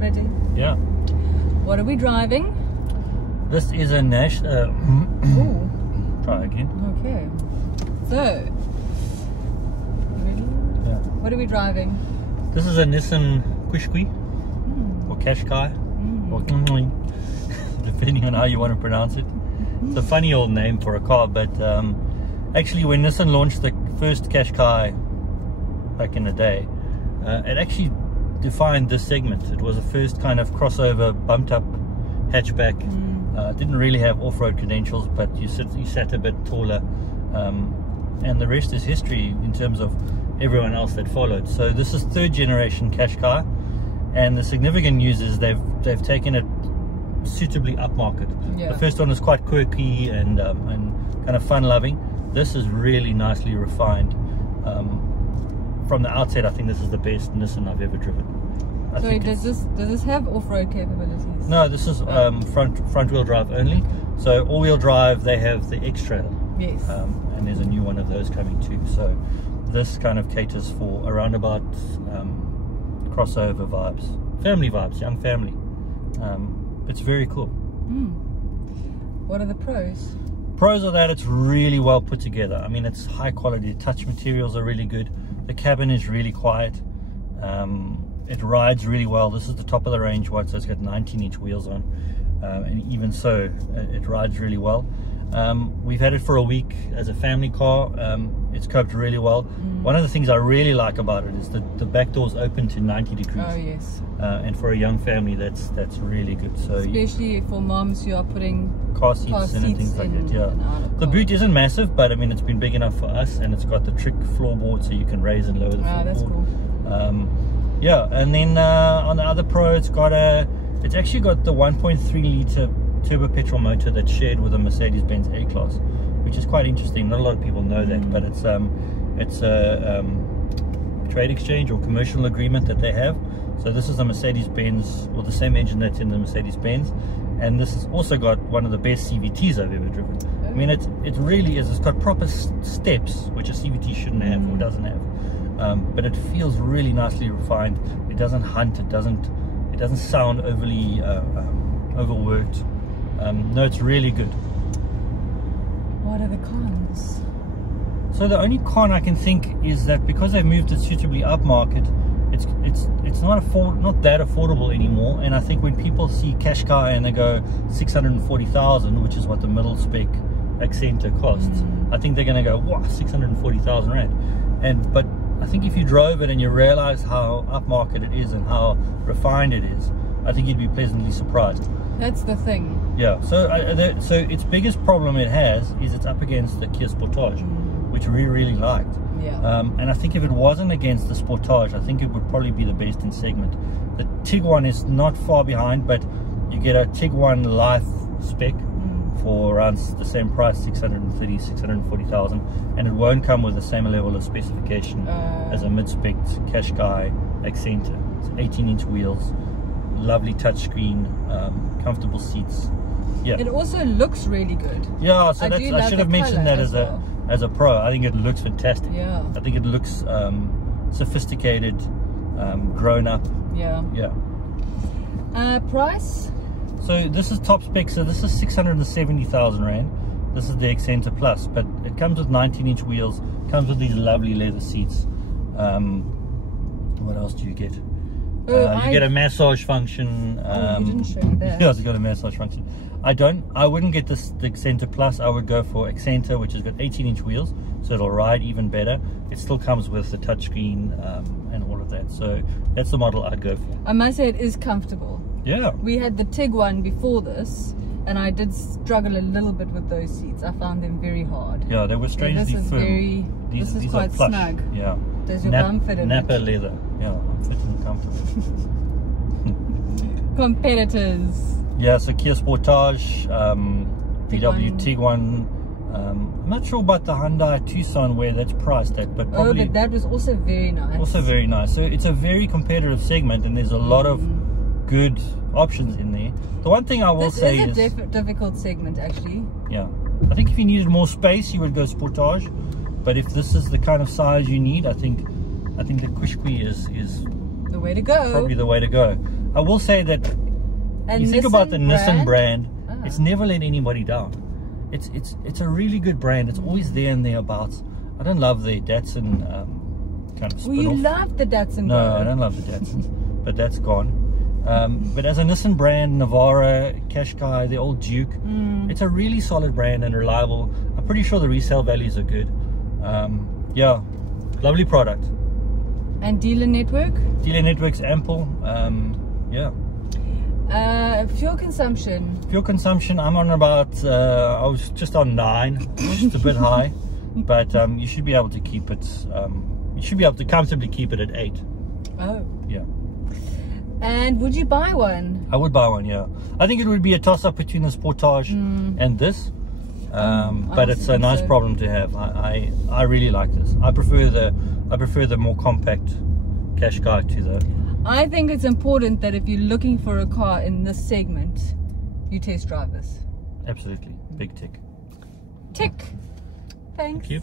Ready? Yeah. What are we driving? This is a Nash. Try again. Okay. So, ready? Yeah. What are we driving? This is a Nissan Qashqai or Qashqai, or depending on how you want to pronounce it. It's a funny old name for a car, but actually, when Nissan launched the first Qashqai back in the day, it actually defined this segment. It was the first kind of crossover, bumped up hatchback. Didn't really have off-road credentials, but you sat a bit taller, and the rest is history in terms of everyone else that followed. So this is third generation Qashqai, and the significant news is they've taken it suitably upmarket. The first one was quite quirky and kind of fun-loving. This is really nicely refined. From the outset, I think this is the best Nissan I've ever driven. So does this have off-road capabilities? No, this is front-wheel drive only. So all-wheel drive, they have the X-Trail. Yes. And there's a new one of those coming too. So this kind of caters for a roundabout crossover vibes, family vibes, young family. It's very cool. What are the pros? Pros are that it's really well put together. I mean, it's high quality. The touch materials are really good. The cabin is really quiet. It rides really well. This is the top of the range one, so it's got 19-inch wheels on, and even so, it rides really well. We've had it for a week as a family car. It's coped really well. One of the things I really like about it is that the back doors open to 90 degrees. Oh yes. And for a young family, that's really good. So especially for moms who are putting car seats and things like that. Yeah. The boot isn't massive, but I mean it's been big enough for us, and it's got the trick floorboard, so you can raise and lower the floorboard. That's cool. Yeah, and then on the other Pro, it's actually got the 1.3 litre turbo petrol motor that's shared with a Mercedes-Benz A-Class, which is quite interesting. Not a lot of people know that, but it's a trade exchange or commercial agreement that they have. So this is a Mercedes-Benz, or the same engine that's in the Mercedes-Benz, and this has also got one of the best CVTs I've ever driven. I mean, it really is. It's got proper steps, which a CVT shouldn't have or doesn't have. But it feels really nicely refined. It doesn't hunt. It doesn't sound overly overworked. No, it's really good. What are the cons? So the only con I can think is that because they've moved it suitably upmarket, it's not that affordable anymore. And I think when people see Qashqai and they go 640,000, which is what the middle spec Accenta costs, I think they're going to go, wow, 640,000 rand. But I think if you drove it and you realize how upmarket it is and how refined it is, I think you'd be pleasantly surprised. That's the thing. Yeah. So so its biggest problem it has is it's up against the Kia Sportage, which we really liked. Yeah. And I think if it wasn't against the Sportage, I think it would probably be the best in segment. The Tiguan is not far behind, but you get a Tiguan Life spec for around the same price, 630, 640,000, and it won't come with the same level of specification as a mid-spec Qashqai Accenta. It's 18-inch wheels, lovely touchscreen, comfortable seats. Yeah. It also looks really good. Yeah, so I should have mentioned that as a pro. I think it looks fantastic. Yeah. I think it looks sophisticated, grown up. Yeah. Yeah. Price? So this is top spec, so this is 670,000 rand. This is the Accenta Plus, but it comes with 19-inch wheels, comes with these lovely leather seats. What else do you get? You get a massage function. You didn't show me that. Yeah, it's got a massage function. I wouldn't get the Accenta Plus. I would go for Accenta, which has got 18-inch wheels, so it'll ride even better. It still comes with the touchscreen and all of that. So that's the model I'd go for. I must say it is comfortable. Yeah. We had the Tiguan before this, and I did struggle a little bit with those seats. I found them very hard. Yeah, they were strangely firm. This is quite snug. Yeah. Does your bum fit in Napa it? leather. Yeah, fit and comfortable. Competitors. Yeah, so Kia Sportage, VW Tiguan. I'm not sure about the Hyundai Tucson where that's priced at, but probably. Oh, but that was also very nice. Also very nice. So it's a very competitive segment, and there's a lot of good options in there. The one thing I will say is this is a difficult segment, actually. Yeah, I think if you needed more space, you would go Sportage. But if this is the kind of size you need, I think the Qashqai is The way to go. Probably the way to go. I will say that And you think about the Nissan brand, Ah. it's never let anybody down. It's a really good brand. It's always there and thereabouts. I don't love the Datsun kind of spin-off. Well, you love the Datsun. No, brand. I don't love the Datsun, but that's gone. But as a Nissan brand, Navara, Qashqai, the old Duke, it's a really solid brand and reliable. I'm pretty sure the resale values are good. Yeah, lovely product. And dealer network? Dealer network's ample. Yeah. Fuel consumption. Fuel consumption, I'm on about, I was just on 9, which is a bit high. But you should be able to keep it, you should be able to comfortably keep it at 8. Oh. Yeah. And would you buy one? I would buy one, yeah. I think it would be a toss-up between the Sportage and this. But it's a nice problem to have. I really like this. I prefer the more compact Qashqai to the... I think it's important that if you're looking for a car in this segment, you test drive this. Absolutely. Big tick. Tick. Thanks. Thank you.